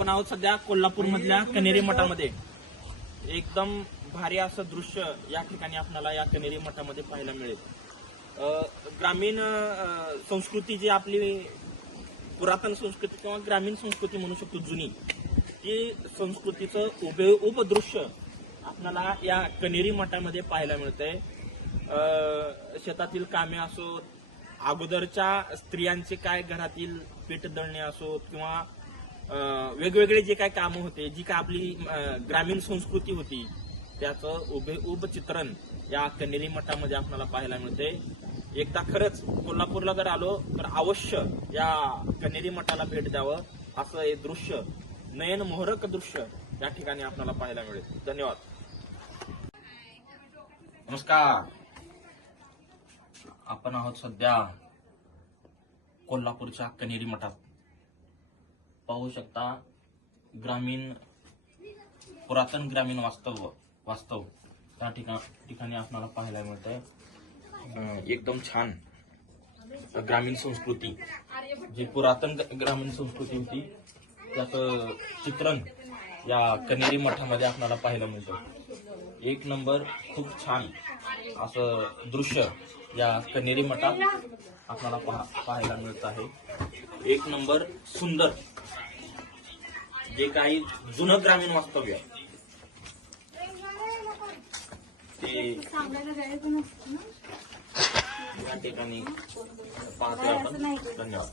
आपण आहोत सध्या कोल्हापूर मधल्या कनेरी मठामध्ये. एकदम भारी असं दृश्य या ठिकाणी आपल्याला या कनेरी मठामध्ये पाहायला मिळेल. ग्रामीण संस्कृती जी आपली पुरातन संस्कृती किंवा ग्रामीण संस्कृती म्हणू शकतो जुनी, ती संस्कृतीचं उभं दृश्य आपल्याला या कनेरी मठामध्ये पाहायला मिळतंय. शेतातील कामे असोत, अगोदरच्या स्त्रियांचे काय घरातील पीठ दळणे असोत किंवा वेगवेगळे जे काय कामं होते, जी काय आपली ग्रामीण संस्कृती होती, त्याचं उभं चित्रण या कनेरी मठामध्ये आपल्याला पाहायला मिळते. एकदा खरंच कोल्हापूरला जर आलो तर अवश्य या कनेरी मठाला भेट द्यावं, असं हे दृश्य, नयन मोहरक दृश्य या ठिकाणी आपल्याला पाहायला मिळेल. धन्यवाद. नमस्कार. आपण आहोत सध्या कोल्हापूरच्या कनेरी मठात. पाहू शकता ग्रामीण, पुरातन ग्रामीण वास्तव त्या ठिकाणी आपल्याला पाहायला मिळतंय. एकदम छान ग्रामीण संस्कृती, जी पुरातन ग्रामीण संस्कृती होती, त्याचं चित्रण या कनेरी मठामध्ये आपल्याला पाहायला मिळतं. एक नंबर, खूप छान असं दृश्य या कनेरी मठात आपल्याला पाहायला मिळत आहे. एक नंबर सुंदर जे काही जुनं ग्रामीण वास्तव्य ते या ठिकाणी पाहतोय आपण. धन्यवाद.